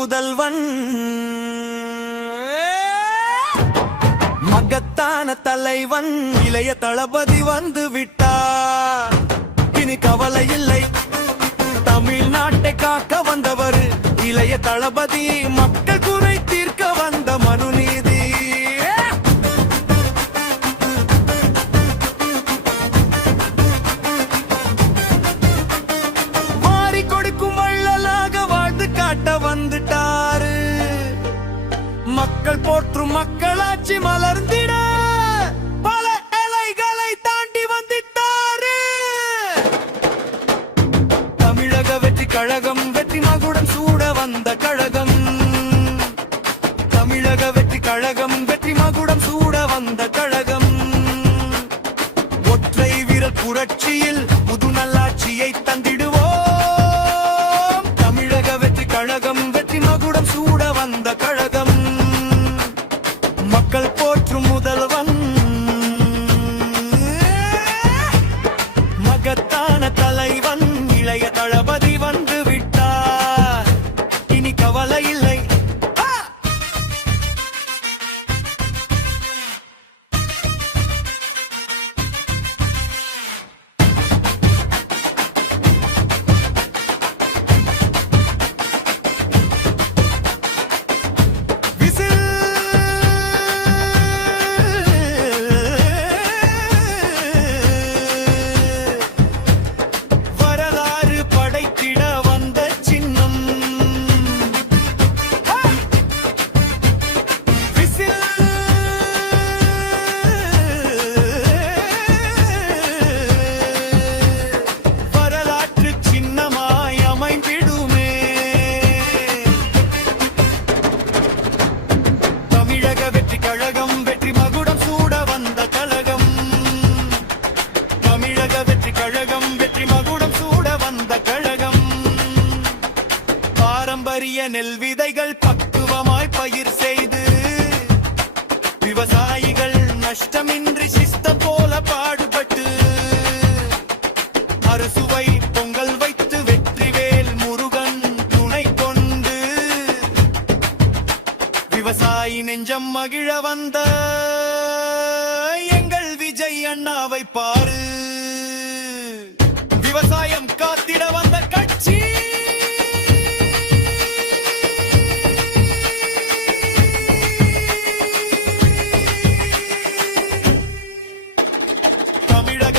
முதல்வன் மகத்தான தலைவன் இளைய தளபதி வந்து விட்டார். இனி கவலை இல்லை, தமிழ்நாட்டை காக்க வந்தவர் இளைய தளபதி, மக்கள் குறை தீர்க்க வந்த மனுநீதி. மாறி கொடுக்கும் வள்ளலாக வாழ்ந்து காட்ட வந்துட்டாரு. மக்கள் போற்றும் மக்களாட்சி மலர்ந்திட பல எல்லைகளை தாண்டி வந்துட்டாரு. தமிழக வெற்றி கழகம் வெற்றி மகுடம் சூட வந்த கழகம். தமிழக வெற்றி கழகம் வெற்றி மகுடம் சூட வந்த கழகம். ஒற்றை வீரர் புரட்சியில் புது நல்லாட்சியை தந்திடுவோம். தமிழக வெற்றி கழகம் வெற்றி மகுடம் சூட வந்த கழகம். மக்கள் போற்றும் முதல்வன் மகத்தான தலைவன் இளைய தளபதி வந்து விட்டார். இனி கவலை இல்லை. பாரம்பரிய நெல் விதைகள் பக்குவமாய் பயிர் செய்து விவசாயிகள் நஷ்டமின்றி சிஸ்டம் போல பாடுபட்டு அறுசுவை பொங்கல் வைத்து வெற்றிவேல் முருகன் துணை கொண்டு விவசாயி நெஞ்சம் மகிழ வந்த எங்கள் விஜய் அண்ணாவை பாரு. விவசாயம் காத்திட வந்த கட்சி தமிழக